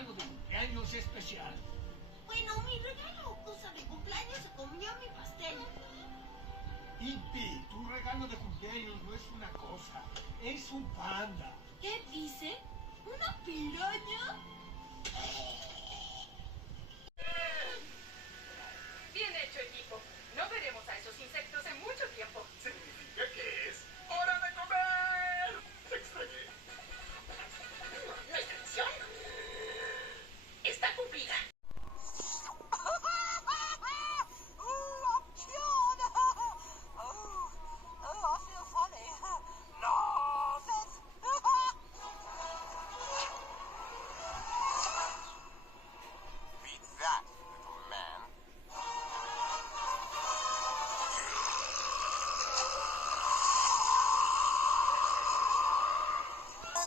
algo de cumpleaños especial. Bueno, mi regalo o cosa de cumpleaños se comió mi pastel. Ipi, tu regalo de cumpleaños no es una cosa, es un panda. ¿Qué dice? ¿Una piraña? Bien hecho, equipo. No veremos a esos insectos en mucho tiempo. Significa que es hora de comer. Te extrañé. Nuestra misión está cumplida. Beat that, little man.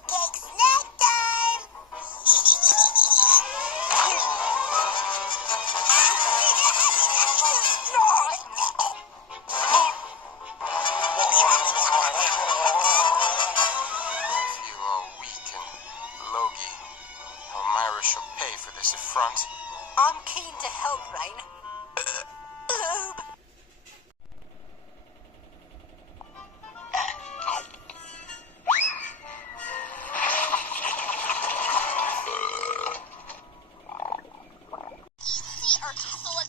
Cake snack time! Feel all weak and logy. Elmira shall pay for this affront. I'm keen to help, Rain. Lube. Sea urchins select